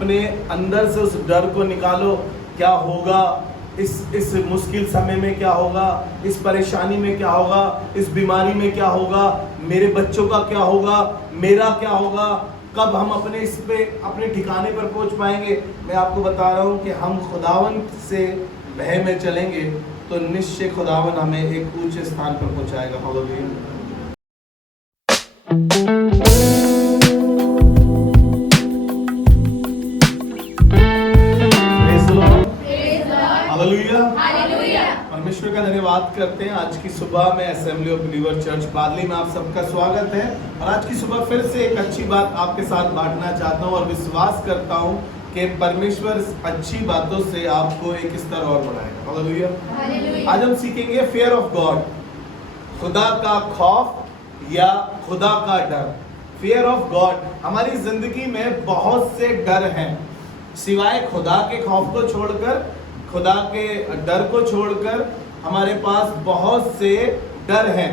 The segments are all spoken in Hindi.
अपने अंदर से उस डर को निकालो। क्या होगा इस मुश्किल समय में, क्या होगा इस परेशानी में, क्या होगा इस बीमारी में, क्या होगा मेरे बच्चों का, क्या होगा मेरा, क्या होगा, कब हम अपने ठिकाने पर पहुंच पाएंगे। मैं आपको बता रहा हूं कि हम खुदावन से भय में चलेंगे तो निश्चय खुदावन हमें एक ऊंचे स्थान पर पहुंचाएगा। हालेलुया। हालेलुया। परमेश्वर का धन्यवाद करते हैं। आज की सुबह में असेंबली ऑफ बिलीवर चर्च बादली में आप सबका स्वागत है। और आज की सुबह फिर से एक अच्छी बात आपके साथ बांटना चाहता हूं और विश्वास करता हूं कि परमेश्वर अच्छी बातों से आपको एक स्तर और बढ़ाएगा। हालेलुया। आज हम सीखेंगे फियर ऑफ गॉड, खुदा का खौफ या खुदा का डर। Fear of God. हमारी जिंदगी में बहुत से डर हैं, सिवाय खुदा के खौफ को छोड़कर, खुदा के डर को छोड़कर हमारे पास बहुत से डर हैं।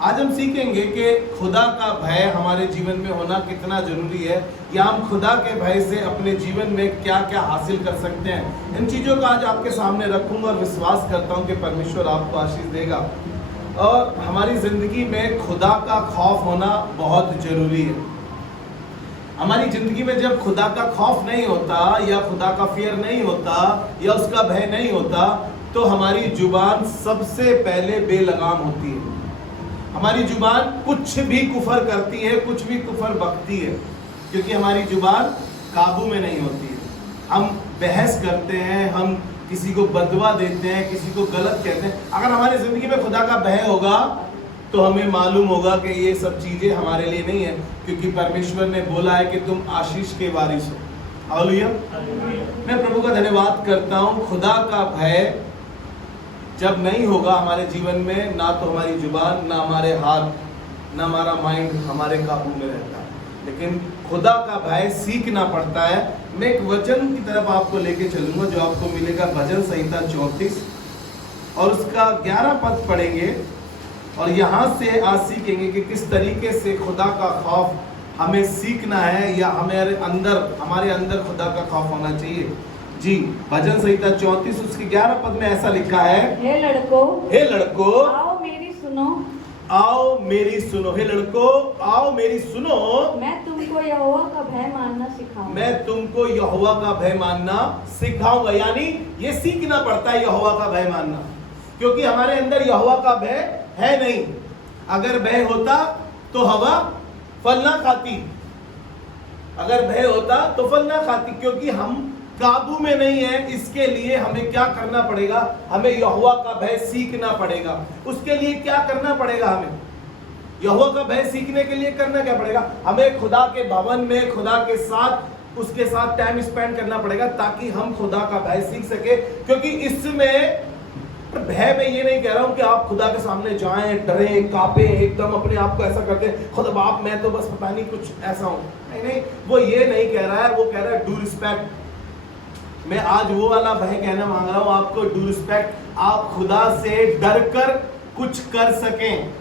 आज हम सीखेंगे कि खुदा का भय हमारे जीवन में होना कितना जरूरी है, या हम खुदा के भय से अपने जीवन में क्या क्या हासिल कर सकते हैं। इन चीज़ों को आज आपके सामने रखूंगा और विश्वास करता हूं कि परमेश्वर आपको आशीष देगा। और हमारी जिंदगी में खुदा का खौफ होना बहुत जरूरी है। हमारी जिंदगी में जब खुदा का खौफ नहीं होता, या खुदा का फियर नहीं होता, या उसका भय नहीं होता, तो हमारी जुबान सबसे पहले बेलगाम होती है। हमारी जुबान कुछ भी कुफर करती है, कुछ भी कुफर बकती है, क्योंकि हमारी जुबान काबू में नहीं होती है। हम बहस करते हैं, हम किसी को बदवा देते हैं, किसी को गलत कहते हैं। अगर हमारी जिंदगी में खुदा का भय होगा तो हमें मालूम होगा कि ये सब चीजें हमारे लिए नहीं है, क्योंकि परमेश्वर ने बोला है कि तुम आशीष के वारिस हो। हालेलुया। मैं प्रभु का धन्यवाद करता हूँ। खुदा का भय जब नहीं होगा हमारे जीवन में, ना तो हमारी जुबान, ना हमारे हाथ, ना हमारा माइंड हमारे काबू में रहता है। लेकिन खुदा का भय सीखना पड़ता है। मैं एक वचन की तरफ आपको लेके चलूंगा जो आपको मिलेगा भजन संहिता 34 और उसका 11 पद पढ़ेंगे। और यहाँ से आज सीखेंगे कि किस तरीके से खुदा का खौफ हमें सीखना है, या हमारे अंदर खुदा का खौफ होना चाहिए। जी, भजन संहिता 34 उसके 11 पद में ऐसा लिखा है, हे लड़कों आओ मेरी सुनो, आओ मेरी सुनो। हे लड़कों आओ मेरी सुनो, मैं तुमको यहोवा का भय मानना सिखाऊंगा। मैं तुमको यहोवा का भय मानना सिखाऊंगा। यानी ये सीखना पड़ता है यहोवा का भय मानना, क्योंकि हमारे अंदर यहोवा का भय है नहीं। अगर भय होता तो हवा फल ना खाती, अगर भय होता तो फल ना खाती, क्योंकि हम काबू में नहीं है। इसके लिए हमें क्या करना पड़ेगा? हमें यहोवा का भय सीखना पड़ेगा। उसके लिए क्या करना पड़ेगा? हमें यहोवा का भय सीखने के लिए करना क्या पड़ेगा? हमें खुदा के भवन में खुदा के साथ, उसके साथ टाइम स्पेंड करना पड़ेगा, ताकि हम खुदा का भय सीख सके। क्योंकि इसमें भय में ये नहीं कह रहा हूं कि आप खुदा के सामने जाएं, डरें, कांपे, एकदम अपने आप को ऐसा करते हैं, खुदा बाप मैं तो बस पता नहीं कुछ ऐसा हूं। नहीं, वो ये नहीं कह रहा है। वो कह रहा है डू रिस्पेक्ट। मैं आज वो वाला भय कहना मांग रहा हूं आपको, डू रिस्पेक्ट। आप खुदा से डर कर कुछ कर सकें।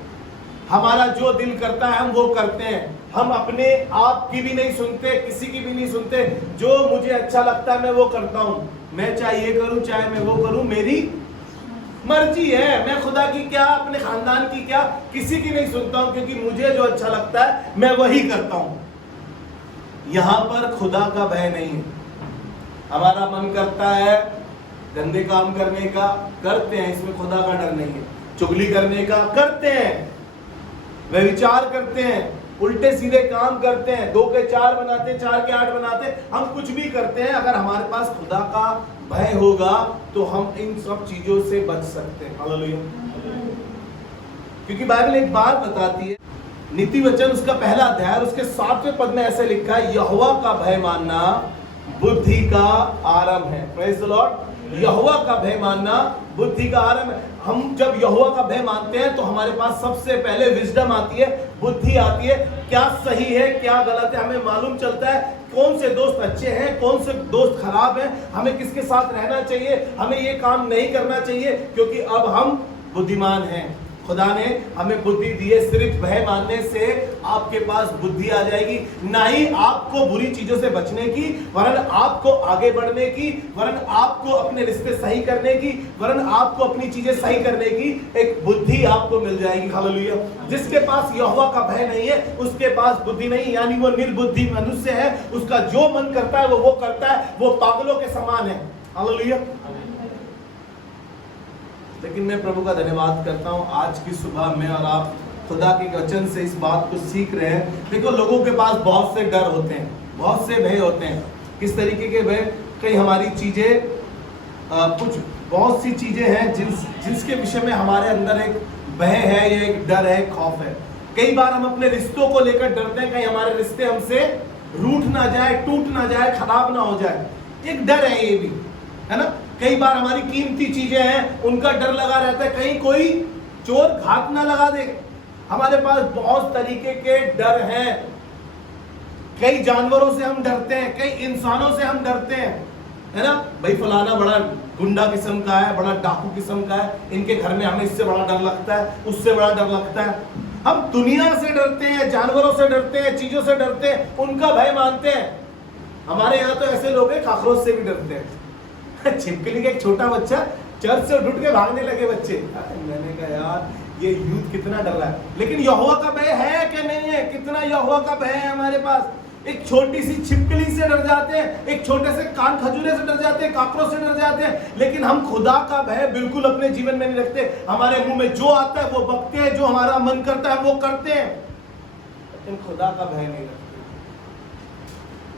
हमारा जो दिल करता है हम वो करते हैं। हम अपने आप की भी नहीं सुनते, किसी की भी नहीं सुनते। जो मुझे अच्छा लगता है मैं वो करता हूं। मैं चाहे ये करूं चाहे मैं वो करूं, मेरी मर्जी है। मैं खुदा की क्या, अपने खानदान की क्या, किसी की नहीं सुनता हूं, क्योंकि मुझे जो अच्छा लगता है मैं वही करता हूं। यहां पर खुदा का भय नहीं है। हमारा मन करता है गंदे काम करने का, करते हैं, इसमें खुदा का डर नहीं है। चुगली करने का करते हैं, व्यभिचार करते हैं, उल्टे सीधे काम करते हैं, 2 के 4 बनाते, 4 के 8 बनाते, हम कुछ भी करते हैं। अगर हमारे पास खुदा का भय होगा तो हम इन सब चीजों से बच सकते हैं। हालेलुया। क्योंकि बाइबल एक बात बताती है, नीति वचन उसका पहला अध्याय उसके 7वें पद में ऐसे लिखा है, यहोवा का भय मानना बुद्धि का आरंभ है। Praise the Lord. यहोवा का भय मानना बुद्धि का आरंभ है। हम जब यहोवा का भय मानते हैं तो हमारे पास सबसे पहले विजडम आती है, बुद्धि आती है। क्या सही है क्या गलत है हमें मालूम चलता है। कौन से दोस्त अच्छे हैं, कौन से दोस्त खराब हैं, हमें किसके साथ रहना चाहिए, हमें ये काम नहीं करना चाहिए, क्योंकि अब हम बुद्धिमान हैं। खुदा ने हमें बुद्धि दी है। सिर्फ भय मानने से आपके पास बुद्धि आ जाएगी, ना ही आपको बुरी चीजों से बचने की, वरन आपको आगे बढ़ने की, वरन आपको अपने रिश्ते सही करने की, वरन आपको अपनी चीजें सही करने की एक बुद्धि आपको मिल जाएगी। हालेलुया। जिसके पास यहोवा का भय नहीं है उसके पास बुद्धि नहीं, यानी वो निर्बुद्धि मनुष्य है। उसका जो मन करता है वो करता है, वो पागलों के समान है। हालेलुया। लेकिन मैं प्रभु का धन्यवाद करता हूं, आज की सुबह में और आप खुदा के वचन से इस बात को सीख रहे हैं। देखो, लोगों के पास बहुत से डर होते हैं, बहुत से भय होते हैं। किस तरीके के भय? कई हमारी चीजें, कुछ बहुत सी चीजें हैं जिसके विषय में हमारे अंदर एक भय है, ये एक डर है, खौफ है। कई बार हम अपने रिश्तों को लेकर डरते हैं, कहीं हमारे रिश्ते हमसे रूठ ना जाए, टूट ना जाए, खराब ना हो जाए, एक डर है, ये भी है ना। कई बार हमारी कीमती चीजें हैं, उनका डर लगा रहता है, कहीं कोई चोर घात ना लगा दे। हमारे पास बहुत तरीके के डर हैं। कई जानवरों से हम डरते हैं, कई इंसानों से हम डरते हैं, है ना। भाई फलाना बड़ा गुंडा किस्म का है, बड़ा डाकू किस्म का है, इनके घर में हमें इससे बड़ा डर लगता है, उससे बड़ा डर लगता है। हम दुनिया से डरते हैं, जानवरों से डरते हैं, चीजों से डरते हैं, उनका भय मानते हैं। हमारे यहाँ तो ऐसे लोग हैं काकरोच से भी डरते हैं। छिपकली का एक छोटा बच्चा चर्च से उठ के भागने लगे बच्चे। मैंने कहा यार ये यूथ कितना डर रहा है। लेकिन यहोवा का भय है कि नहीं है? कितना यहोवा का भय है हमारे पास। एक छोटी सी छिपकली से डर जाते हैं, एक छोटे से कान खजूरे से डर जाते हैं, काकरोच से डर जाते हैं, लेकिन हम खुदा का भय बिल्कुल अपने जीवन में नहीं रखते। हमारे मुंह में जो आता है वो बकते हैं, जो हमारा मन करता है वो करते हैं, लेकिन खुदा का भय नहीं रखते।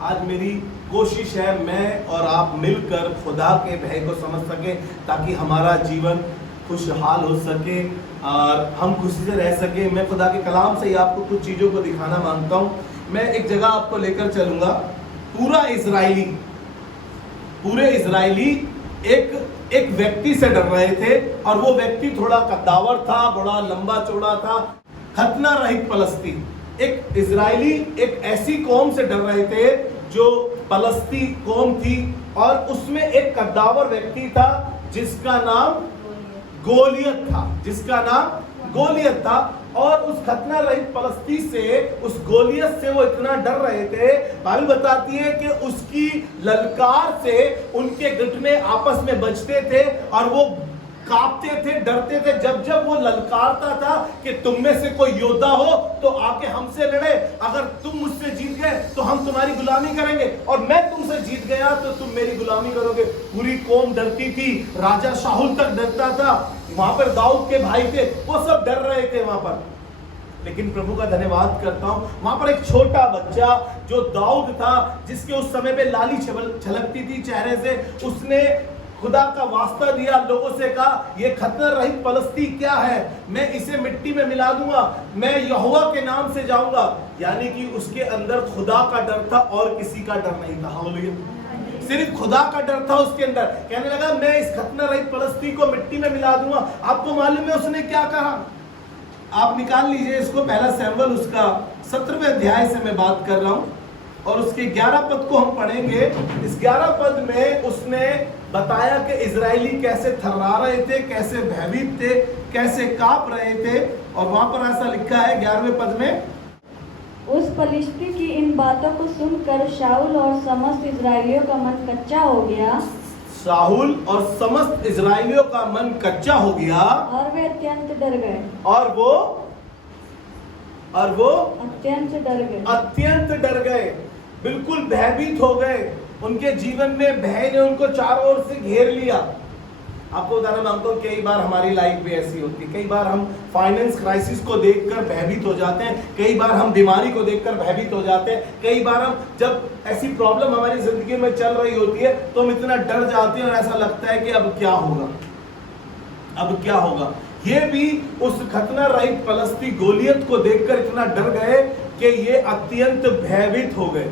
आज मेरी कोशिश है मैं और आप मिलकर खुदा के भय को समझ सके, ताकि हमारा जीवन खुशहाल हो सके और हम खुशी से रह सके। मैं खुदा के कलाम से ही आपको कुछ चीज़ों को दिखाना मांगता हूँ। मैं एक जगह आपको लेकर चलूंगा। पूरे इजरायली एक व्यक्ति से डर रहे थे, और वो व्यक्ति थोड़ा कद्दावर था, बड़ा लंबा चौड़ा था, खतना रहित पलस्ती। एक इजरायली एक ऐसी कौम से डर रहे थे जो पलस्ती कौम थी, और उसमें एक कद्दावर व्यक्ति था जिसका नाम गोलियत था। और उस खतना रहित पलस्ती से, उस गोलियत से वो इतना डर रहे थे, बाइबल बताती है कि उसकी ललकार से उनके घुटने आपस में बजते थे और वो कांपते थे, डरते थे। जब वो ललकारता था कि तुम में से कोई योद्धा हो तो आके हमसे लड़े, अगर तुम मुझसे जीत गए तो हम तुम्हारी गुलामी करेंगे, और मैं तुमसे जीत गया तो तुम मेरी गुलामी करोगे। पूरी कौम डरती थी, राजा शाहुल तक डरता था, वहां पर दाऊद के भाई थे, वो सब डर रहे थे वहां पर। लेकिन प्रभु का धन्यवाद करता हूं, वहां पर एक छोटा बच्चा जो दाऊद था, जिसके उस समय पे लाली छलकती थी चेहरे से, उसने खुदा का वास्ता दिया, लोगों से कहा ये खतना रहित पलस्ती क्या है, मैं इसे मिट्टी में मिला दूंगा, मैं यहोवा के नाम से जाऊंगा। यानी कि उसके अंदर खुदा का डर था और किसी का डर नहीं था। हालेलुया। सिर्फ खुदा का डर था उसके अंदर। कहने लगा मैं इस खतना रहित पलस्ती को मिट्टी में मिला दूंगा। आपको मालूम है उसने क्या कहा? आप निकाल लीजिए इसको, पहला सैमुएल उसका 17वें अध्याय से मैं बात कर रहा हूं, और उसके 11 पद को हम पढ़ेंगे। इस 11 पद में उसने बताया कि इजरायली कैसे थर्रा रहे थे, कैसे भयभीत थे, कैसे कांप रहे थे। और वहां पर ऐसा लिखा है 11वें पद में, उस पलिश्ती की इन बातों को सुनकर शाऊल और समस्त इजरायलियों का मन कच्चा हो गया। शाऊल और समस्त इजरायलियों का मन कच्चा हो गया, और वे अत्यंत डर गए। और वो अत्यंत डर गए, बिल्कुल भयभीत हो गए। उनके जीवन में भय ने उनको चारों ओर से घेर लिया। आपको बताना मांगता हूँ, कई बार हमारी लाइफ भी ऐसी होती है। कई बार हम फाइनेंस क्राइसिस को देखकर भयभीत हो जाते हैं, कई बार हम बीमारी को देखकर भयभीत हो जाते हैं, कई बार हम जब ऐसी प्रॉब्लम हमारी जिंदगी में चल रही होती है तो हम इतना डर जाते हैं और ऐसा लगता है कि अब क्या होगा। ये भी उस खतना रहित पलस्ती गोलियत को देखकर इतना डर गए कि ये अत्यंत भयभीत हो गए।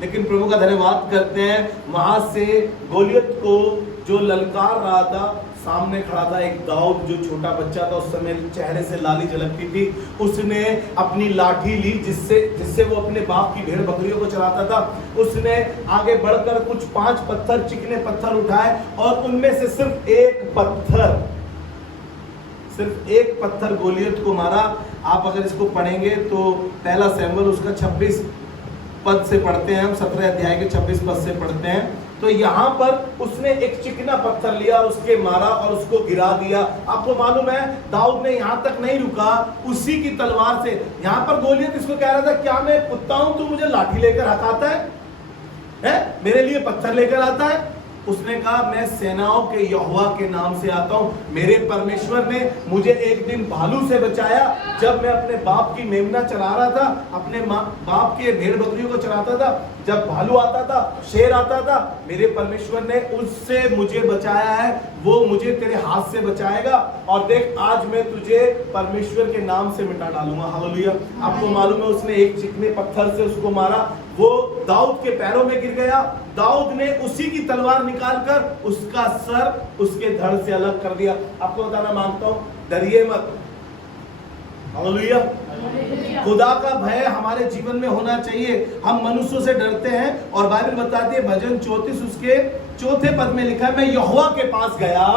लेकिन प्रभु का धन्यवाद करते हैं, वहां से गोलियत को जो ललकार रहा था, सामने खड़ा था एक दाऊद, जो छोटा बच्चा था, उस समय चेहरे से लाली झलकती थी। उसने अपनी लाठी ली जिससे वो अपने बाप की भेड़ बकरियों को चलाता था। उसने आगे बढ़कर कुछ 5 पत्थर, चिकने पत्थर उठाए, और उनमें से सिर्फ एक पत्थर सिर्फ एक पत्थर गोलियत को मारा। आप अगर इसको पढ़ेंगे तो पहला सैमुएल उसका 26 पद से पढ़ते हैं, हम 17 अध्याय के 26 पद से पढ़ते हैं। तो यहाँ पर उसने एक चिकना पत्थर लिया और उसके मारा और उसको गिरा दिया। आपको मालूम है दाऊद ने यहाँ तक नहीं रुका, उसी की तलवार से यहाँ पर गोलियत इसको कह रहा था, क्या मैं कुत्ता हूं तू मुझे लाठी लेकर हकाता है? मेरे लिए पत्थर लेकर आता है? उसने कहा मैं सेनाओं के यहोवा के नाम से आता हूं। मेरे परमेश्वर ने मुझे एक दिन भालू से बचाया, जब मैं अपने बाप की मेमना चरा रहा था, अपने बाप के भेड़ बकरियों को चराता था, जब भालू आता था, शेर आता था, मेरे परमेश्वर ने उससे मुझे बचाया है, वो मुझे तेरे हाथ से बचाएगा। और देख आज मैं तुझे परमेश्वर के नाम से मिटा डालूंगा। हालेलुया। आपको मालूम है उसने एक चिकने पत्थर से उसको मारा, वो दाऊद के पैरों में गिर गया। दाऊद ने उसी की तलवार निकालकर उसका सर उसके धड़ से अलग कर दिया। आपको बताना मांगता हूं, डरिए मत। हालेलुया। खुदा का भय हमारे जीवन में होना चाहिए। हम मनुष्यों से डरते हैं और बाइबल बताती है भजन 34 उसके 4 पद में लिखा है, मैं यहोवा के पास गया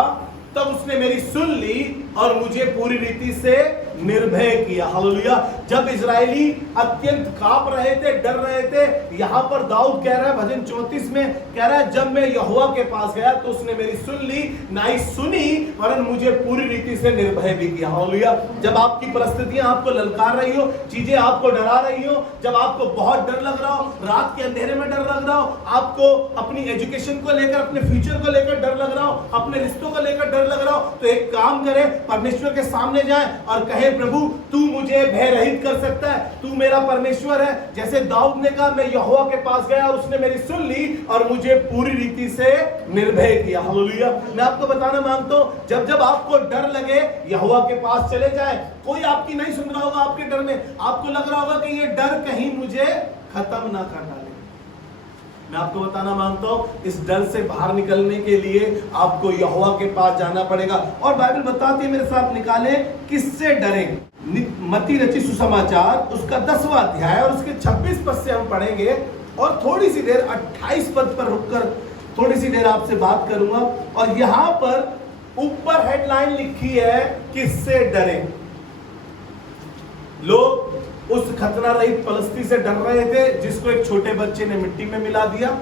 तब उसने मेरी सुन ली और मुझे पूरी रीति से निर्भय किया। हालेलुया। जब इजरायली अत्यंत कांप रहे थे, डर रहे थे, यहां पर दाऊद कह रहा है भजन 34 में कह रहा है, जब मैं यहोवा के पास गया तो उसने मेरी सुन ली, ना ही सुनी वरन मुझे पूरी रीति से निर्भय भी किया। हालेलुया। जब आपकी परिस्थितियां आपको ललकार रही हो, चीजें आपको डरा रही हो, जब आपको बहुत डर लग रहा हो, रात के अंधेरे में डर लग रहा हो, आपको अपनी एजुकेशन को लेकर, अपने फ्यूचर को लेकर डर लग रहा हो, अपने रिश्तों को लेकर डर लग रहा हो, तो एक काम करे, परमेश्वर के सामने जाए और कहे, प्रभु तू मुझे भय रहित कर सकता है, तू मेरा परमेश्वर है। जैसे दाऊद ने कहा मैं यहोवा के पास गया और उसने मेरी सुन ली और मुझे पूरी रीति से निर्भय किया। हालेलुया। मैं आपको बताना मांगता हूं, जब जब आपको डर लगे यहोवा के पास चले जाए। कोई आपकी नहीं सुन रहा होगा, आपके डर में आपको लग रहा होगा कि ये डर कहीं मुझे खत्म ना कर डाले। मैं आपको बताना मांगता हूं, इस डर से बाहर निकलने के लिए आपको यहोवा के पास जाना पड़ेगा। और बाइबल बताती है, मेरे साथ निकाले, किससे डरें। मत्ती रचित सुसमाचार उसका 10वां अध्याय और उसके 26 पद से हम पढ़ेंगे और थोड़ी सी देर 28 पद पर रुककर थोड़ी सी देर आपसे बात करूंगा। और यहां पर ऊपर हेडलाइन लिखी है, किससे डरें। लोग उस खतरा रहित पलस्ती से डर रहे थे जिसको एक छोटे बच्चे ने मिट्टी में मिला दिया।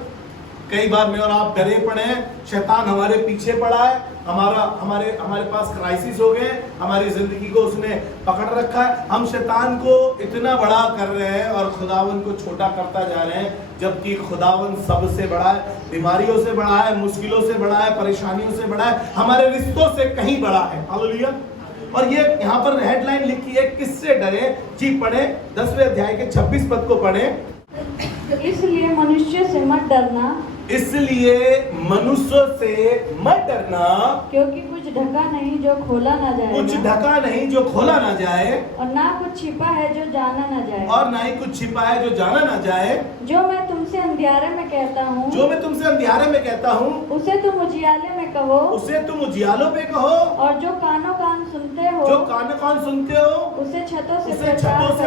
कई बार मैं और आप डरे पड़े हैं, शैतान हमारे पीछे पड़ा है, हमारे पास क्राइसिस हो गए, हमारी जिंदगी को उसने पकड़ रखा है। हम शैतान को इतना बड़ा कर रहे हैं और खुदावन को छोटा करता जा रहे हैं, जबकि खुदावन सबसे बड़ा है, बीमारियों से बड़ा है, मुश्किलों से बड़ा है, परेशानियों से बड़ा है, हमारे रिश्तों से कहीं बड़ा है। हालेलुया। और ये यहाँ पर हेडलाइन लिखी है, किससे डरे। जी पढ़े, 10वें अध्याय के 26 पद को पढ़े। इसलिए मनुष्य से मत डरना, इसलिए मनुष्य से मत डरना, क्योंकि कुछ ढका नहीं जो खोला ना जाए, कुछ ढका नहीं जो खोला ना जाए, और ना कुछ छिपा है जो जाना ना जाए, और ना ही कुछ छिपा है जो जाना ना जाए। जो मैं तुमसे अंधियारे में कहता हूँ, जो मैं तुमसे अंधियारे में कहता हूँ, उसे तुम उजियाले में कहो, उसे तुम उजियालों पे कहो, और जो कानों कान सुनते हो, जो कान कान सुनते हो, उसे छतों से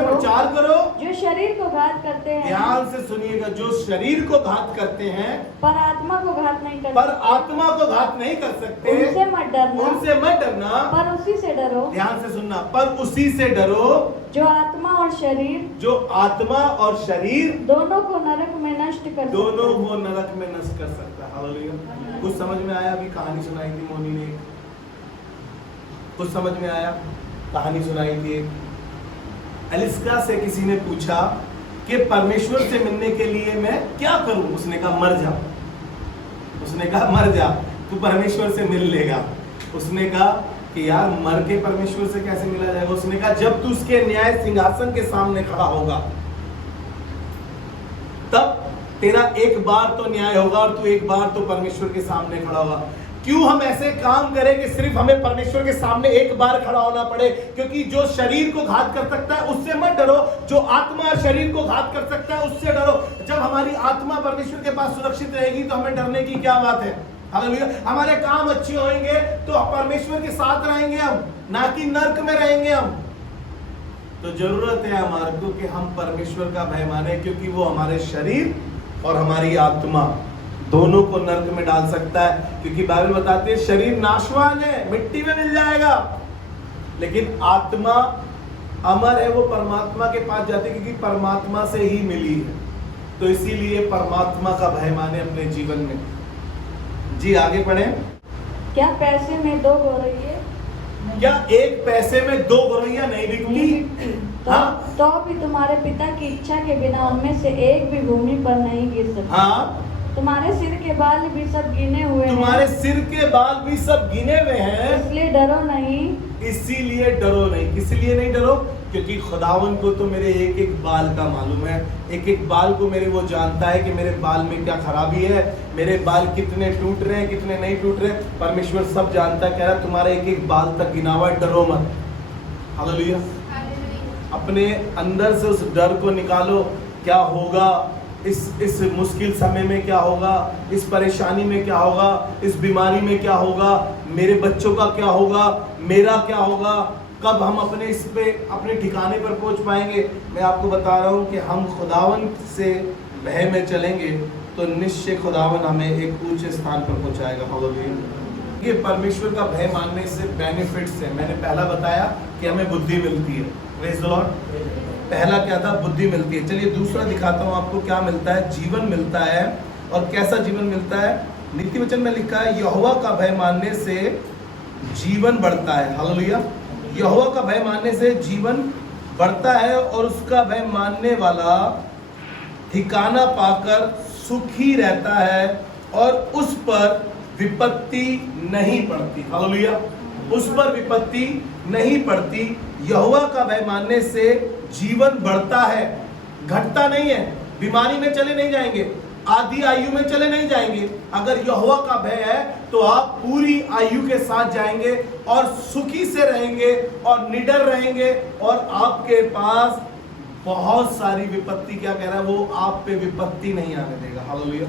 प्रचार करो। जो शरीर को घात करते हैं, ध्यान से सुनिएगा, जो शरीर को घात करते हैं पर आत्मा को घात नहीं कर पर सकते, आत्मा को घात नहीं कर सकते, उनसे मत डरना, उनसे मत डरना, पर उसी से डरो। ध्यान से सुनना, पर उसी से डरो जो आत्मा और शरीर, जो आत्मा और शरीर दोनों को नरक में नष्ट कर सकता है। दोनों को नरक में नष्ट कर सकता है। हालेलुया। कुछ समझ में आया? अभी कहानी सुनाई थी मोनी ने, कुछ समझ में आया? कहानी सुनाई थी। एलिस्का से किसी ने पूछा कि परमेश्वर से मिलने के लिए मैं क्या करूं? उसने कहा मर जा। उसने कहा मर जा, तू परमेश्वर से मिल लेगा। उसने कहा कि यार मर के परमेश्वर से कैसे मिला जाएगा? उसने कहा जब तू उसके न्याय सिंहासन के सामने खड़ा होगा तब तेरा एक बार तो न्याय होगा और तू एक बार तो परमेश्वर के सामने खड़ा होगा। क्यों हम ऐसे काम करें कि सिर्फ हमें परमेश्वर के सामने एक बार खड़ा होना पड़े? क्योंकि जो शरीर को घात कर सकता है उससे मत डरो, जो आत्मा शरीर को घात कर सकता है उससे डरो। जब हमारी आत्मा परमेश्वर के पास सुरक्षित रहेगी तो हमें डरने की क्या बात है? हालेलुया। हमारे काम अच्छे होंगे तो परमेश्वर के साथ रहेंगे हम, ना कि नर्क में रहेंगे हम। तो जरूरत है हमारे को कि हम परमेश्वर का भय माने, क्योंकि वो हमारे शरीर और हमारी आत्मा दोनों को नर्क में डाल सकता है। क्योंकि बाइबल बताती है शरीर नाशवान है, मिट्टी में मिल जाएगा, लेकिन आत्मा अमर है, वो परमात्मा के पास जाती है क्योंकि परमात्मा से ही मिली है। तो इसीलिए परमात्मा का भय माने अपने जीवन में। जी आगे पढ़ें। क्या पैसे में दो गौरैये क्या एक पैसे में दो गौरैया नहीं बिकती? हाँ, तो भी तुम्हारे पिता की इच्छा के बिना उनमें से एक भी भूमि पर नहीं गिर सकती। हाँ, तुम्हारे सिर के बाल भी सब गिने हुए तुम्हारे हैं, सिर के बाल भी सब गिने हुए हैं, इसलिए डरो नहीं। इसीलिए डरो नहीं। किस लिए नहीं डरो? क्योंकि खुदावन को तो मेरे एक एक बाल का मालूम है। एक एक बाल को मेरे वो जानता है कि मेरे बाल में क्या खराबी है, मेरे बाल कितने टूट रहे हैं, कितने नहीं टूट रहे। परमेश्वर सब जानता है। कह रहा है तुम्हारा एक एक बाल तक गिना हुआ है, डरो मत। हालेलुया। अपने अंदर से उस डर को निकालो। क्या होगा इस मुश्किल समय में, क्या होगा इस परेशानी में, क्या होगा इस बीमारी में, क्या होगा मेरे बच्चों का, क्या होगा मेरा, क्या होगा, कब हम अपने इस पे अपने ठिकाने पर पहुंच पाएंगे। मैं आपको बता रहा हूं कि हम खुदावन से भय में चलेंगे तो निश्चय खुदावन हमें एक ऊंचे स्थान पर पहुंचाएगा। हालेलुया। ये परमेश्वर का भय मानने से बेनिफिट्स है। मैंने पहला बताया कि हमें बुद्धि मिलती है। Praise the Lord. पहला क्या था? बुद्धि मिलती है। चलिए दूसरा दिखाता हूं आपको क्या मिलता है। जीवन मिलता है। और कैसा जीवन मिलता है? नीति वचन में लिखा है यहोवा का भय मानने से जीवन बढ़ता है। हालेलुया। यहोवा का भय मानने से जीवन बढ़ता है और उसका भय मानने वाला ठिकाना पाकर सुखी रहता है और उस पर विपत्ति नहीं पड़ती। हालेलुया। उस पर विपत्ति नहीं पड़ती। यहोवा का भय मानने से जीवन बढ़ता है, घटता नहीं है। बीमारी में चले नहीं जाएंगे, आधी आयु में चले नहीं जाएंगे। अगर यहोवा का भय है तो आप पूरी आयु के साथ जाएंगे और सुखी से रहेंगे और निडर रहेंगे और आपके पास बहुत सारी विपत्ति, क्या कह रहा है, वो आप पे विपत्ति नहीं आने देगा। हालेलुया।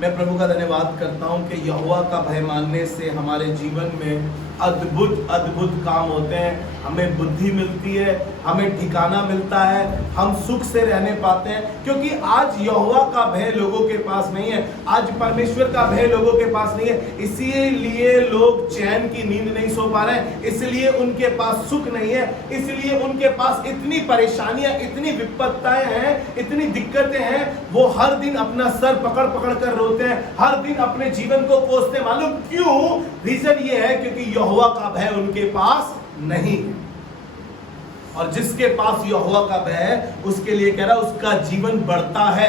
मैं प्रभु का धन्यवाद करता हूं कि यहोवा का भय मानने से हमारे जीवन में अद्भुत अद्भुत काम होते हैं। हमें बुद्धि मिलती है, हमें ठिकाना मिलता है, हम सुख से रहने पाते हैं। क्योंकि आज यहोवा का भय लोगों के पास नहीं है, आज परमेश्वर का भय लोगों के पास नहीं है। इसीलिए लोग चैन की नींद नहीं सो पा रहे हैं, इसलिए उनके पास सुख नहीं है, इसलिए उनके पास इतनी परेशानियां, इतनी विपत्ताएं हैं, इतनी दिक्कतें हैं। वो हर दिन अपना सर पकड़ पकड़ कर रोते हैं, हर दिन अपने जीवन को कोसते हैं। मालूम क्यों? रीजन ये है क्योंकि यहोवा का भय उनके पास नहीं है। और जिसके पास यहोवा का भय है उसके लिए कह रहा उसका जीवन बढ़ता है,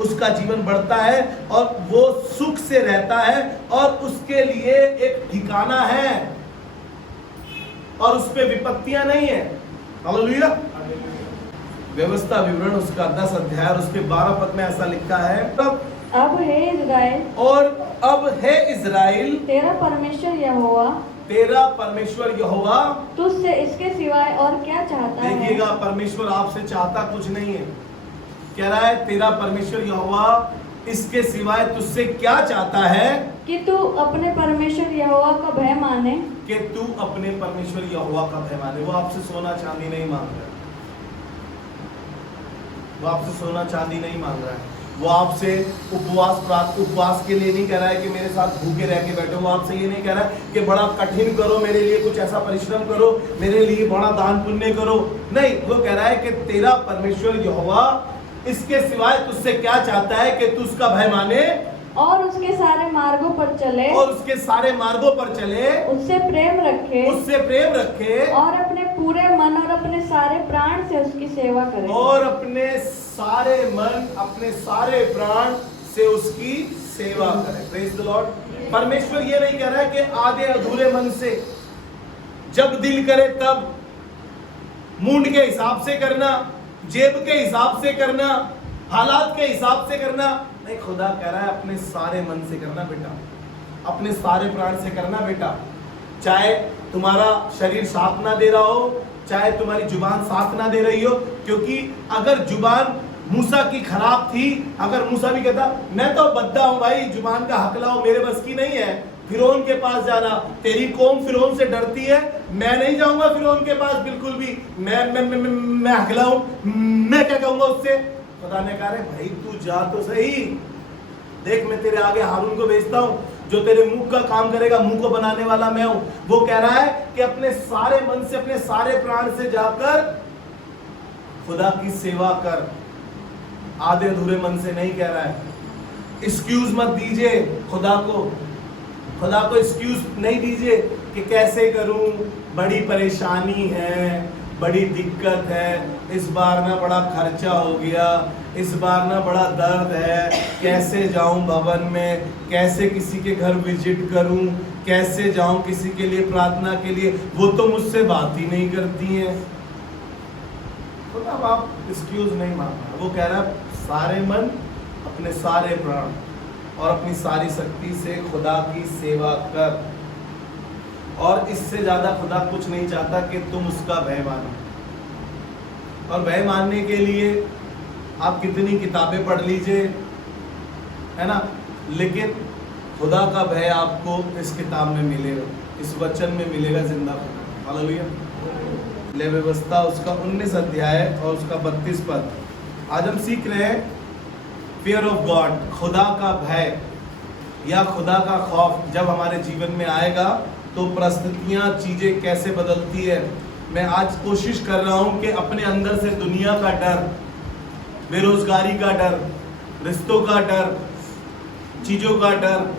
उसका जीवन बढ़ता है और वो सुख से रहता है और उसके लिए एक ठिकाना है और उस पे विपत्तियां नहीं है। हालेलुया। व्यवस्था विवरण उसका 10 अध्याय और उसके 12 पद में ऐसा लिखा है, अब हे इज़राइल, और अब है इज़राइल, तेरा परमेश्वर यहोवा, तेरा परमेश्वर यहोवा तुझसे इसके सिवाय और क्या चाहता है? देखिएगा, परमेश्वर आपसे चाहता कुछ नहीं है। कह रहा है तेरा परमेश्वर यहोवा इसके सिवाय तुझसे क्या चाहता है? कि तू अपने परमेश्वर यहोवा का भय माने, कि तू अपने परमेश्वर यहोवा का भय माने। वो आपसे सोना चांदी नहीं मांग रहा है, वो आपसे सोना चांदी नहीं मांग रहा है। वो आपसे उपवास के लिए नहीं कह रहा है कि मेरे साथ भूखे रह के बैठो। वो आपसे ये नहीं कह रहा है कि बड़ा कठिन करो, मेरे लिए कुछ ऐसा परिश्रम करो, मेरे लिए बड़ा दान पुण्य करो। नहीं, वो कह रहा है कि तेरा परमेश्वर यहोवा इसके सिवाय तुझसे क्या चाहता है? कि तू उसका भय माने और उसके सारे मार्गों पर चले, और उसके सारे मार्गों पर चले, उससे प्रेम रखे, उससे प्रेम रखे और अपने पूरे मन और अपने सारे प्राण से उसकी सेवा करे, और अपने सारे मन, अपने सारे प्राण से उसकी सेवा करे। Praise the Lord. परमेश्वर ये नहीं कह रहा है कि आधे अधूरे मन से, जब दिल करे तब, मूड के हिसाब से करना, जेब के हिसाब से करना, हालात के हिसाब से करना। नहीं, खुदा कह रहा है अपने सारे मन से करना बेटा, अपने सारे प्राण से करना बेटा। चाहे तुम्हारा शरीर साथ ना दे रहा हो, चाहे तुम्हारी जुबान साथ ना दे रही हो, क्योंकि अगर जुबान मूसा की खराब थी, अगर मूसा भी कहता मैं तो बद्दा हूं भाई, जुबान का हकलाओ मेरे बस की नहीं है, फिरौन के पास जाना, तेरी कौम फिरौन से डरती है, मैं नहीं जाऊंगा फिरौन के पास बिल्कुल भी, मैं हकलाऊं, मैं क्या कहूंगा उससे। खुदा ने कहा भाई तू जा तो सही, देख मैं तेरे आगे हारून को भेजता हूं, जो तेरे मुंह का काम करेगा, मुंह को बनाने वाला मैं हूं। वो कह रहा है कि अपने सारे मन से, अपने सारे प्राण से जाकर खुदा की सेवा कर। आधे अधूरे मन से नहीं कह रहा है। एक्सक्यूज मत दीजिए खुदा को एक्सक्यूज नहीं दीजिए कि कैसे करूं, बड़ी परेशानी है, बड़ी दिक्कत है, इस बार ना बड़ा खर्चा हो गया, इस बार ना बड़ा दर्द है, कैसे जाऊं भवन में, कैसे किसी के घर विजिट करूं, कैसे जाऊं किसी के लिए प्रार्थना के लिए, वो तो मुझसे बात ही नहीं करती हैं। तो अब आप एक्सक्यूज नहीं मांगना। वो कह रहा है सारे मन, अपने सारे प्राण और अपनी सारी शक्ति से खुदा की सेवा कर। और इससे ज्यादा खुदा कुछ नहीं चाहता कि तुम उसका भय मानो। और भय मानने के लिए आप कितनी किताबें पढ़ लीजिए, है ना, लेकिन खुदा का भय आपको इस किताब में मिलेगा, इस वचन में मिलेगा जिंदा। हालेलुया। ले व्यवस्था उसका 19 अध्याय और उसका 32 पद। आज हम सीख रहे हैं फियर ऑफ गॉड, खुदा का भय या खुदा का खौफ जब हमारे जीवन में आएगा तो परिस्थितियां, चीजें कैसे बदलती है। मैं आज कोशिश कर रहा हूं कि अपने अंदर से दुनिया का डर, बेरोजगारी का डर, रिश्तों का डर, चीजों का डर,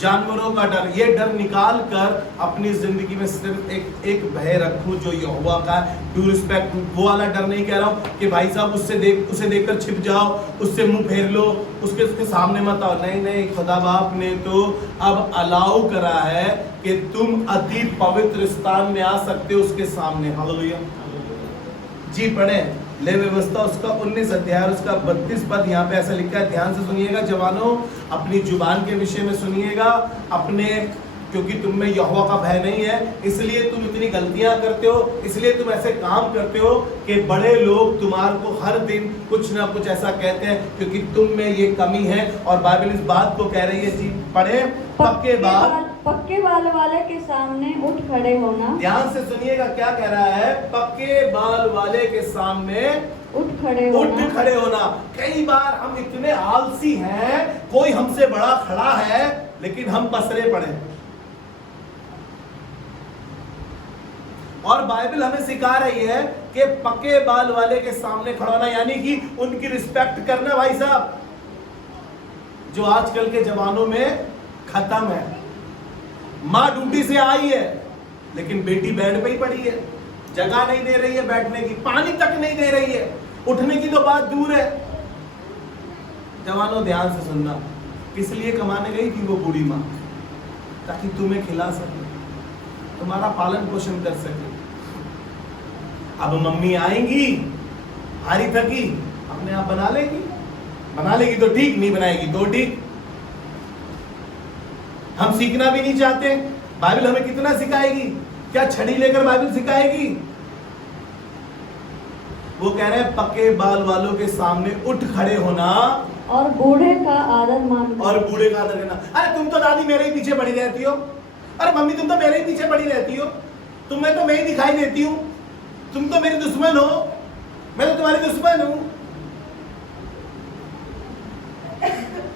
जानवरों का डर, ये डर निकाल कर अपनी जिंदगी में सिर्फ एक भय रखूं जो यहोवा का, टू रिस्पेक्ट। वो वाला डर नहीं कह रहा हूं कि भाई साहब उसे देखकर छिप जाओ, उससे मुंह फेर लो, उसके सामने मत आओ। नहीं, खुदा बाप ने तो अब अलाउ करा है कि तुम अति पवित्र स्थान में आ सकते हो उसके सामने। हालेलुया जी। पढ़े ले व्यवस्था उसका 19 अध्याय उसका 32 पद। यहाँ पे ऐसा लिखा है, ध्यान से सुनिएगा जवानों, अपनी जुबान के विषय में सुनिएगा, अपने, क्योंकि तुम में यहोवा का भय नहीं है, इसलिए तुम इतनी गलतियां करते हो, इसलिए तुम ऐसे काम करते हो कि बड़े लोग तुम्हारे को हर दिन कुछ ना कुछ ऐसा कहते हैं, क्योंकि तुम में ये कमी है। और बाइबल इस बात को कह रही है जी। पढ़े, पक्के बाल वाले के सामने उठ खड़े होना। ध्यान से सुनिएगा क्या कह रहा है, पक्के बाल वाले के सामने उठ खड़े होना। कई बार हम इतने आलसी हैं, कोई हमसे बड़ा खड़ा है लेकिन हम पसरे पड़े। और बाइबल हमें सिखा रही है कि पक्के बाल वाले के सामने खड़ा होना, यानी कि उनकी रिस्पेक्ट करना। भाई साहब, जो आजकल के जवानों में खत्म है। माँ ड्यूटी से आई है लेकिन बेटी बेड पे ही पड़ी है, जगह नहीं दे रही है बैठने की, पानी तक नहीं दे रही है, उठने की तो बात दूर है। जवानों ध्यान से सुनना, किस लिए कमाने गई थी वो बूढ़ी माँ? ताकि तुम्हें खिला सके, तुम्हारा पालन पोषण कर सके। अब मम्मी आएंगी हारी थकी, अपने आप बना लेगी तो ठीक, नहीं बनाएगी तो ठीक। हम सीखना भी नहीं चाहते। बाइबल हमें कितना सिखाएगी? क्या छड़ी लेकर बाइबल सिखाएगी? वो कह रहे हैं पक्के बाल वालों के सामने उठ खड़े होना और बूढ़े का आदर मानना। अरे तुम तो दादी मेरे ही पीछे पड़ी रहती हो, अरे मम्मी तुम तो मेरे ही पीछे पड़ी रहती हो, तुम्हें तो मैं ही दिखाई देती हूँ, तुम तो मेरी दुश्मन हो, मैं तो तुम्हारी दुश्मन हूं।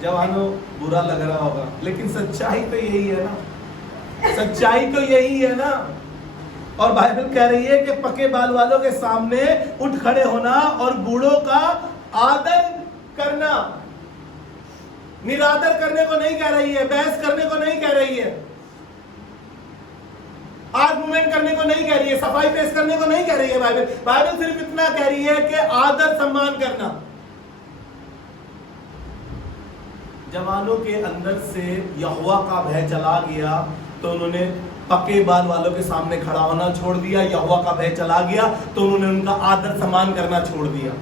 जवानों बुरा लग रहा होगा, लेकिन सच्चाई तो यही है ना, सच्चाई तो यही है ना। और बाइबल कह रही है कि पक्के बाल वालों के सामने उठ खड़े होना और बूढ़ों का आदर करना। निरादर करने को नहीं कह रही है, बहस करने को नहीं कह रही है, आर्गुमेंट करने को नहीं कह रही है, सफाई पेश करने को नहीं कह रही है। बाइबल सिर्फ इतना कह रही है कि आदर सम्मान करना। जवानों के अंदर से यहोवा का भय चला गया तो उन्होंने पक्के बाल वालों के सामने खड़ा होना छोड़ दिया। यहोवा का भय चला गया तो उन्होंने उनका आदर सम्मान करना छोड़ दिया।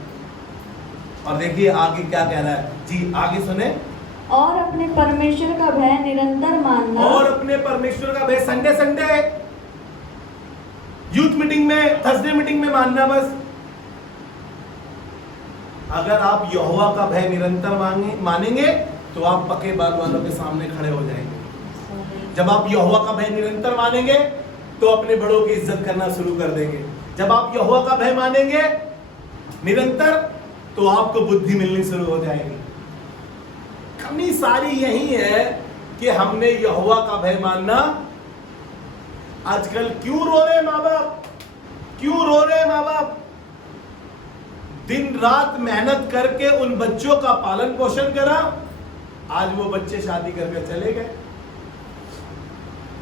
और देखिए आगे क्या कह रहा है जी, आगे सुने। और अपने परमेश्वर का भय निरंतर मानना। और अपने परमेश्वर का भय संडे यूथ मीटिंग में, थर्सडे मीटिंग में मानना बस। अगर आप यहोवा का भय निरंतर मानेंगे तो आप पक्के बाल वालों के सामने खड़े हो जाएंगे। जब आप यहोवा का भय निरंतर मानेंगे तो अपने बड़ों की इज्जत करना शुरू कर देंगे। जब आप यहोवा का भय मानेंगे निरंतर तो आपको बुद्धि मिलनी शुरू हो जाएगी। कमी सारी यही है कि हमने यहोवा का भय मानना। आजकल क्यों रो रहे माँ बाप, क्यों रो रहे माँ बाप? दिन रात मेहनत करके उन बच्चों का पालन पोषण करा, आज वो बच्चे शादी करके चले गए।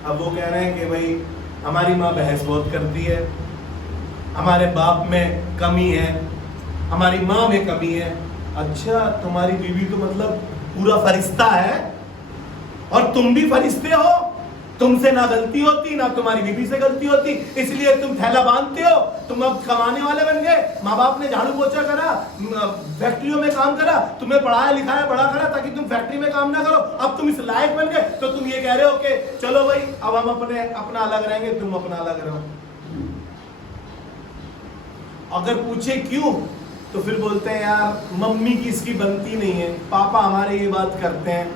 अब वो कह रहे हैं कि भाई हमारी माँ बहस बहुत करती है, हमारे बाप में कमी है, हमारी माँ में कमी है। अच्छा, तुम्हारी बीवी तो मतलब पूरा फरिश्ता है और तुम भी फरिश्ते हो, तुमसे ना गलती होती ना तुम्हारी बीवी से गलती होती, इसलिए तुम थैला बांधते हो। तुम अब कमाने वाले बन गए, माँ बाप ने झाड़ू पोछा करा, फैक्ट्रियों में काम करा, तुम्हें पढ़ाया लिखाया बड़ा करा ताकि तुम फैक्ट्री में काम ना करो। अब तुम इस लायक बन गए तो तुम ये कह रहे हो कि चलो भाई अब हम अपना अलग रहेंगे, तुम अपना अलग रहो। अगर पूछे क्यों तो फिर बोलते हैं यार मम्मी की इसकी बनती नहीं है, पापा हमारे ये बात करते हैं।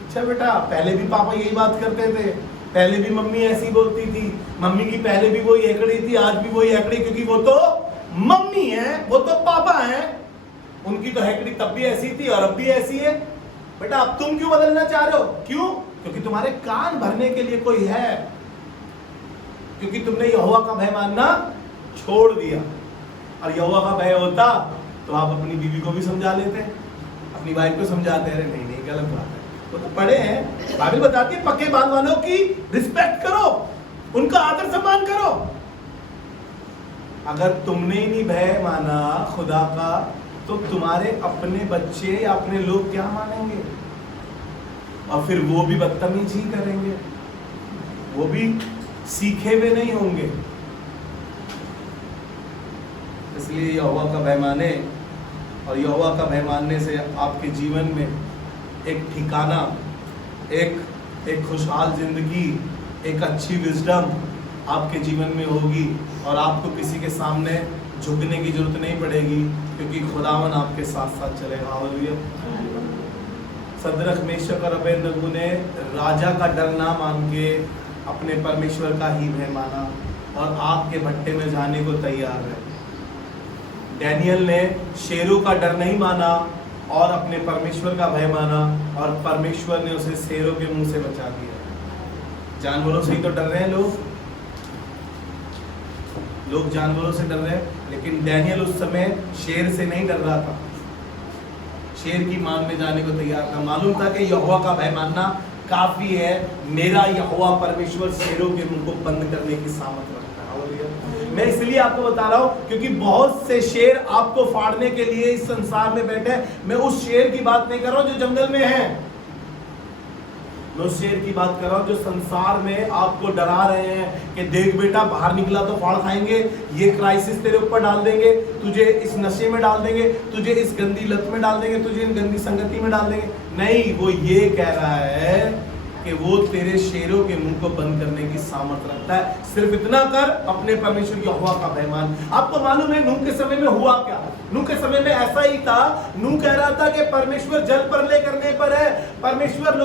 अच्छा बेटा, पहले भी पापा यही बात करते थे, पहले भी मम्मी ऐसी बोलती थी, मम्मी की पहले भी वही एकड़ी थी, आज भी वही एकड़ी, क्योंकि वो तो मम्मी है, वो तो पापा है, उनकी तो हैकड़ी तब भी ऐसी थी और अब भी ऐसी है। बेटा अब तुम क्यों बदलना चाह रहे हो? क्यों? क्योंकि तुम्हारे कान भरने के लिए कोई है, क्योंकि तुमने यहोवा का भय मानना छोड़ दिया। और यहोवा का भय होता तो आप अपनी बीवी को भी समझा लेते, अपनी वाइफ को समझाते, अरे नहीं नहीं गलत बात है, वो तो पढ़े हैं, बाइबल बताती है पक्के बाल वालों की रिस्पेक्ट करो, उनका आदर सम्मान करो। अगर तुमने ही नहीं भय माना खुदा का तो तुम्हारे अपने बच्चे या अपने लोग क्या मानेंगे? और फिर वो भी बदतमीजी करेंगे, वो भी सीखे हुए नहीं होंगे। इसलिए यहोवा का भय माने, और यहोवा का भय मानने से आपके जीवन में एक ठिकाना, एक खुशहाल जिंदगी, एक अच्छी विजडम आपके जीवन में होगी, और आपको किसी के सामने झुकने की जरूरत नहीं पड़ेगी, क्योंकि खुदावन आपके साथ साथ चलेगा। हालेलुया। सदरक मेशक और अबेदनगो ने राजा का डर ना मान के अपने परमेश्वर का ही भय माना और आग के भट्टे में जाने को तैयार है। डैनियल ने शेरों का डर नहीं माना और अपने परमेश्वर का भय माना, और परमेश्वर ने उसे शेरों के मुंह से बचा दिया। जानवरों से ही तो डर रहे हैं लोग जानवरों से डर रहे हैं, लेकिन डैनियल उस समय शेर से नहीं डर रहा था, शेर की मान में जाने को तैयार था। मालूम था कि यहोवा का भय मानना काफी है, मेरा यहोवा परमेश्वर शेरों के मुंह को बंद करने की सामर्थ रखता है। हालेलुया। मैं इसलिए आपको बता रहा हूं क्योंकि बहुत से शेर आपको फाड़ने के लिए इस संसार में बैठे हैं। मैं उस शेर की बात नहीं कर रहा हूं जो जंगल में है, मैं उस शेर की बात कर रहा हूं जो संसार में आपको डरा रहे हैं कि देख बेटा बाहर निकला तो फाड़ खाएंगे, ये क्राइसिस तेरे ऊपर डाल देंगे, तुझे इस नशे में डाल देंगे, तुझे इस गंदी लत में डाल देंगे, तुझे इन गंदी संगति में डाल देंगे। नहीं, वो ये कह रहा है कि वो तेरे शेरों के मुंह को बंद करने की सामर्थ रखता है। सिर्फ इतना कर, अपने परमेश्वर यहोवा का भय मान। आपको मालूम है नूह के समय में हुआ क्या? नूह के समय में ऐसा ही था। नूह कह रहा था कि परमेश्वर जल प्रलय करने पर है, परमेश्वर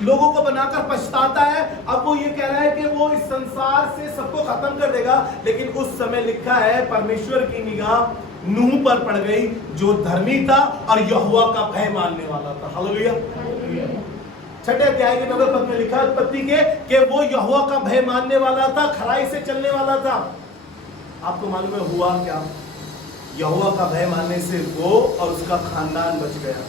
लोगों को बनाकर पछताता है। अब वो ये कह रहा है कि वो इस संसार से सबको खत्म कर देगा, लेकिन उस समय लिखा है परमेश्वर की निगाह नूह पर पड़ गई जो धर्मी था और यहोवा का भय मानने वाला था। हालेलुया। 6 अध्याय के 9 पद में लिखा उत्पत्ति के कि वो यहोवा का भय मानने वाला था, खराई से चलने वाला था। आपको मालूम है हुआ क्या? यहोवा का भय मानने से वो और उसका खानदान बच गया।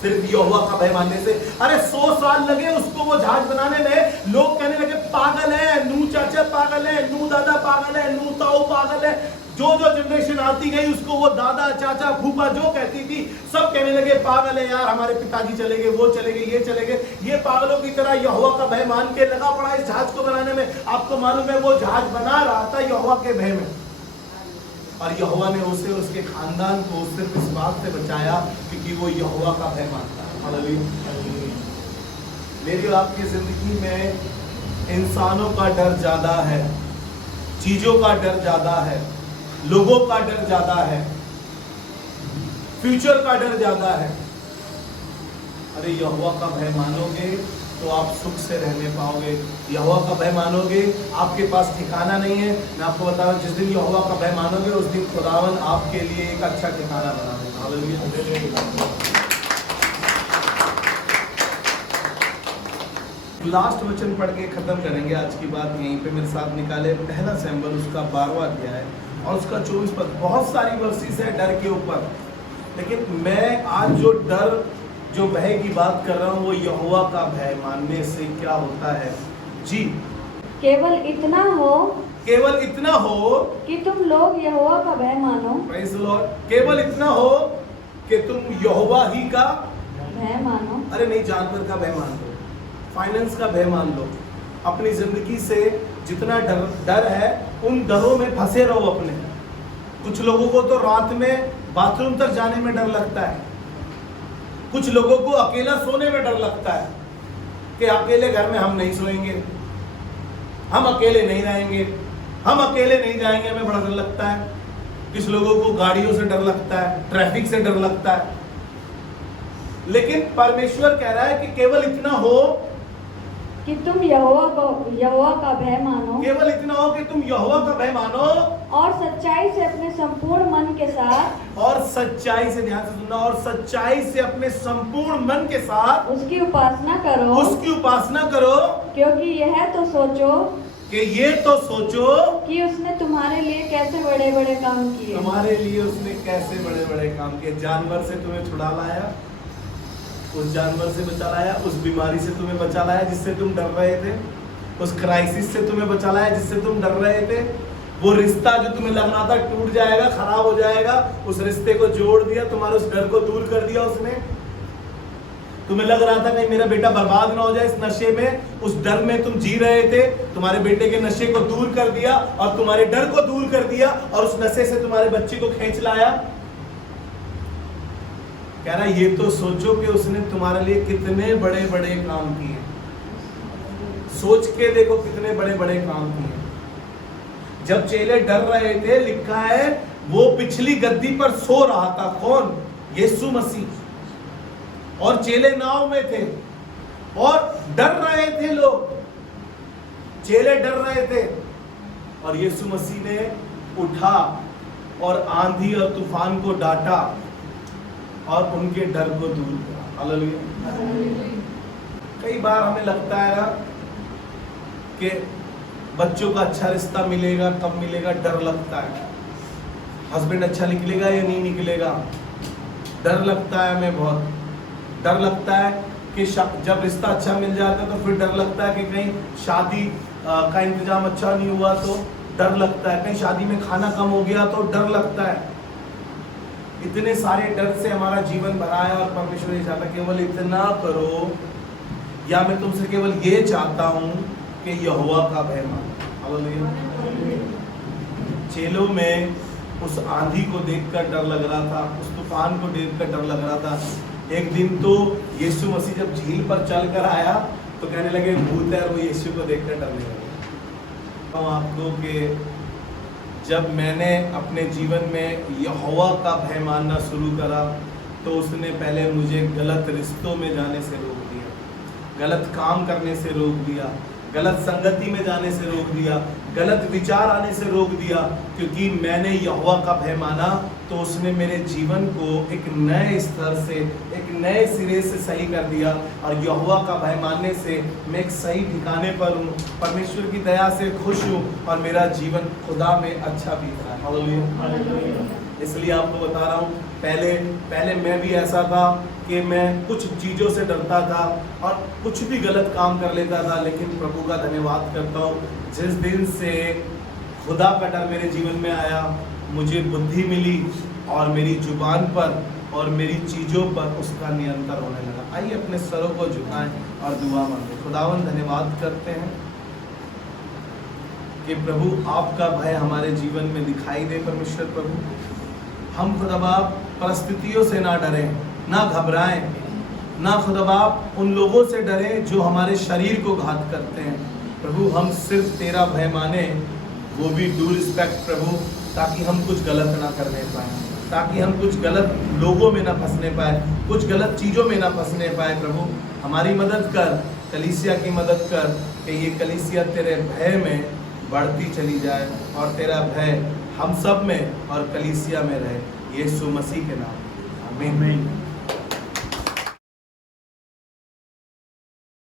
सिर्फ यहोवा का भय मानने से। अरे 100 साल लगे उसको वो जहाज बनाने में। लोग कहने लगे पागल है, नूह चाचा पागल है, नूह दादा पागल है, नूह ताऊ पागल है। जो जनरेशन आती गई उसको वो दादा चाचा फूफा जो कहती थी सब कहने लगे पागल है यार, हमारे पिताजी चले गए, वो चले गए, ये चले गए। ये पागलों की तरह यहोवा का भय मान के लगा पड़ा इस जहाज को बनाने में। आपको मालूम है वो जहाज बना रहा था यहोवा के भय में, और यहोवा ने उसे और उसके खानदान को सिर्फ इस बात से बचाया क्योंकि वो यहोवा का भय मानता है। हालेलुया। मेरी और आपकी जिंदगी में इंसानों का डर ज्यादा है, चीजों का डर ज्यादा है, लोगों का डर ज्यादा है, फ्यूचर का डर ज्यादा है। अरे यहोवा का भय मानोगे तो आप सुख से रहने पाओगे। यहोवा का भय मानोगे, आपके पास ठिकाना नहीं है। मैं आपको बता रहा हूं जिस दिन यहोवा का भय मानोगे उस दिन खुदावन आपके लिए एक अच्छा ठिकाना बना देगा। हालेलुया। लास्ट वचन पढ़ के खत्म करेंगे आज की बात। यहीं पे मेरे साथ निकाले पहला सैम्बल उसका 12वां अध्याय और उसका 24 पद। बहुत सारी वर्सेस है डर के ऊपर, लेकिन मैं आज जो भय की बात कर रहा हूँ वो यहोवा का भय मानने से क्या होता है जी। केवल इतना हो कि तुम लोग यहोवा का भय मानो। Praise the Lord. केवल इतना हो कि तुम यहोवा ही का भय मानो। अरे नहीं, जानवर का भय मान लो, फाइनेंस का भय मान लो, अपनी जिंदगी से जितना डर है उन डरों में फंसे रहो अपने। कुछ लोगों को तो रात में बाथरूम तक जाने में डर लगता है, कुछ लोगों को अकेला सोने में डर लगता है कि अकेले घर में हम नहीं सोएंगे, हम अकेले नहीं रहेंगे, हम अकेले नहीं जाएंगे, हमें बड़ा डर लगता है। कुछ लोगों को गाड़ियों से डर लगता है, ट्रैफिक से डर लगता है। लेकिन परमेश्वर कह रहा है कि केवल इतना हो कि तुम यहोवा का भय मानो। केवल इतना हो कि तुम यहोवा का भय मानो और सच्चाई से अपने संपूर्ण मन के साथ, और सच्चाई से, ध्यान से सुनना, और सच्चाई से अपने संपूर्ण मन के साथ उसकी उपासना करो। उसकी उपासना करो। क्योंकि यह तो सोचो कि ये तो सोचो कि उसने तुम्हारे लिए कैसे बड़े बड़े काम किए। तुम्हारे लिए उसने कैसे बड़े बड़े काम किए। जानवर से तुम्हें छुड़ा लाया, उस जानवर से बचा लाया, उस बीमारी से तुम्हें बचा लाया जिससे तुम डर रहे थे, उस क्राइसिस से तुम्हें बचा लाया जिससे तुम डर रहे थे। वो रिश्ता जो तुम्हें लग रहा था टूट जाएगा, खराब हो जाएगा, उस रिश्ते को जोड़ दिया, तुम्हारे उस डर को दूर कर दिया उसने। तुम्हें लग रहा था नहीं मेरा बेटा बर्बाद ना हो जाए इस नशे में, उस डर में तुम जी रहे थे, तुम्हारे बेटे के नशे को दूर कर दिया और तुम्हारे डर को दूर कर दिया और उस नशे से तुम्हारे बच्चे को खींच लाया। कह रहा ये तो सोचो कि उसने तुम्हारे लिए कितने बड़े बड़े काम किए। सोच के देखो कितने बड़े बड़े काम किए। जब चेले डर रहे थे, लिखा है वो पिछली गद्दी पर सो रहा था। कौन? यीशु मसीह। और चेले नाव में थे और डर रहे थे लोग, चेले डर रहे थे और यीशु मसीह ने उठा और आंधी और तूफान को डांटा और उनके डर को दूर किया। हालेलुया। कई बार हमें लगता है ना कि बच्चों का अच्छा रिश्ता मिलेगा, कब मिलेगा, डर लगता है। हस्बैंड अच्छा निकलेगा या नहीं निकलेगा, डर लगता है हमें बहुत। डर लगता है कि जब रिश्ता अच्छा मिल जाता है तो फिर डर लगता है कि कहीं शादी का इंतजाम अच्छा नहीं हुआ तो डर लगता है, कहीं शादी में खाना कम हो गया तो डर लगता है। इतने सारे डर से हमारा जीवन भरा है और परमेश्वर ये चाहता केवल इतना करो, या मैं तुमसे केवल ये चाहता हूं कि यहोवा का भय मानो। हालेलुया। चेलों में उस आंधी को देखकर डर लग रहा था, उस तूफान को देखकर डर लग रहा था। एक दिन तो यीशु मसीह जब झील पर चल कर आया तो कहने लगे भूत है, और वो यीशु को देखकर डरने लगे। आपको कि जब मैंने अपने जीवन में यहोवा का भय मानना शुरू करा तो उसने पहले मुझे गलत रिश्तों में जाने से रोक दिया, गलत काम करने से रोक दिया, गलत संगति में जाने से रोक दिया, गलत विचार आने से रोक दिया। क्योंकि मैंने यहोवा का भय माना तो उसने मेरे जीवन को एक नए स्तर से, एक नए सिरे से सही कर दिया। और यहोवा का भय मानने से मैं एक सही ठिकाने पर हूँ, परमेश्वर की दया से खुश हूँ और मेरा जीवन खुदा में अच्छा बीत रहा है। हालेलुया। इसलिए आपको बता रहा हूँ, पहले मैं भी ऐसा था कि मैं कुछ चीज़ों से डरता था और कुछ भी गलत काम कर लेता था। लेकिन प्रभु का धन्यवाद करता हूँ, जिस दिन से खुदा का डर मेरे जीवन में आया, मुझे बुद्धि मिली और मेरी जुबान पर और मेरी चीज़ों पर उसका नियंत्रण होने लगा। आइए अपने सरों को झुकाएं और दुआ मांगें। खुदावन धन्यवाद करते हैं कि प्रभु आपका भय हमारे जीवन में दिखाई दे। परमेश्वर प्रभु, हम खुदा बाप परिस्थितियों से ना डरें, ना घबराएं, ना खुदा बाप उन लोगों से डरें जो हमारे शरीर को घात करते हैं। प्रभु हम सिर्फ तेरा भय माने, वो भी ड्यू रिस्पेक्ट प्रभु, ताकि हम कुछ गलत ना करने पाए, ताकि हम कुछ गलत लोगों में ना फंसने पाए, कुछ गलत चीज़ों में ना फंसने पाए। प्रभु हमारी मदद कर, कलीसिया की मदद कर कि ये कलीसिया तेरे भय में बढ़ती चली जाए और तेरा भय हम सब में और कलीसिया में रहे। यीशु मसीह के नाम, आमीन।